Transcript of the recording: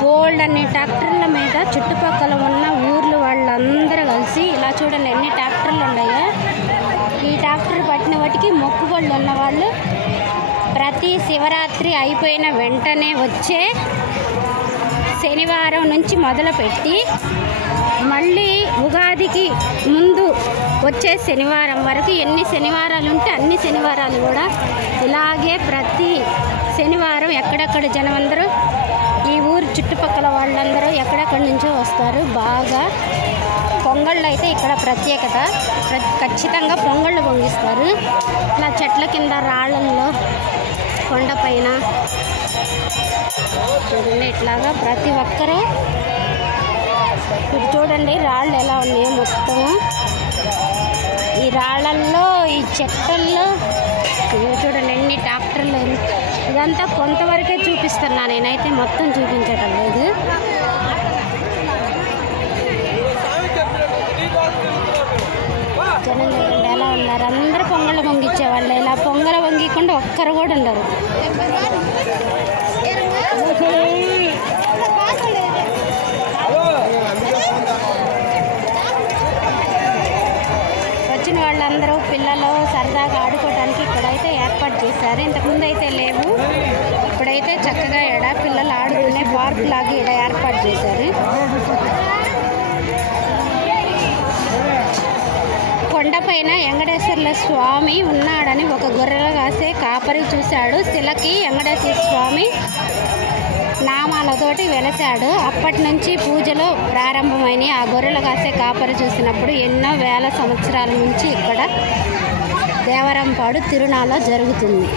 Gold అనే ట్రాక్టర్ల మీద చుట్టుపక్కల ఉన్న ఊర్లు వాళ్ళందరూ కలిసి ఇలా చూడండి ఎన్ని ట్రాక్టర్లు ఉన్నాయో. ఈ ట్రాక్టర్ పట్టిన వాటికి మొక్కుబళ్ళు ఉన్నవాళ్ళు ప్రతి శివరాత్రి అయిపోయిన వెంటనే వచ్చే శనివారం నుంచి మొదలుపెట్టి మళ్ళీ ఉగాదికి ముందు వచ్చే శనివారం వరకు ఎన్ని శనివారాలు ఉంటే అన్ని శనివారాలు కూడా ఇలాగే ప్రతి శనివారం ఎక్కడెక్కడ జనం అందరూ చుట్టుపక్కల వాళ్ళందరూ ఎక్కడెక్కడి నుంచో వస్తారు. బాగా పొంగళ్ళు అయితే ఇక్కడ ప్రత్యేకత. ప్ర- ఖచ్చితంగా పొంగళ్ళు పొంగిస్తారు. ఇలా చెట్ల కింద రాళ్ళల్లో కొండపైన చూడండి ఇట్లాగా ప్రతి ఒక్కరూ ఇది చూడండి రాళ్ళు ఎలా ఉన్నాయో మొత్తం ఈ రాళ్ళల్లో ఈ చెట్టల్లో అదంతా కొంతవరకే చూపిస్తున్నా నేనైతే మొత్తం చూపించటం లేదు. జనం ఎలా ఉన్నారు? అందరూ పొంగళ్ళు పొంగిచ్చే వాళ్ళు ఇలా పొంగల పొంగికుండా ఒక్కరు కూడా ఉండరు. వచ్చిన వాళ్ళందరూ పిల్లలు సరదాగా ఆడుకోవడానికి ఇక్కడైతే ఏర్పాటు చేశారు. ఇంతకుముందు అయితే లేవు. ఇప్పుడైతే చక్కగా ఎడ పిల్లలు ఆడుకునే పార్క్ లాగా ఇక్కడ ఏర్పాటు చేశారు. కొండపైన వెంకటేశ్వర్ల స్వామి ఉన్నాడని ఒక గొర్రెలు కాసే కాపరి చూశాడు. శిలకి వెంకటేశ్వర స్వామి నామాలతోటి వెలసాడు అప్పటి నుంచి పూజలు ప్రారంభమైన ఆ గొర్రెలు కాసే కాపరి చూసినప్పుడు ఎన్నో వేల సంవత్సరాల నుంచి ఇక్కడ దేవరంపాడు తిరునాళ జరుగుతుంది.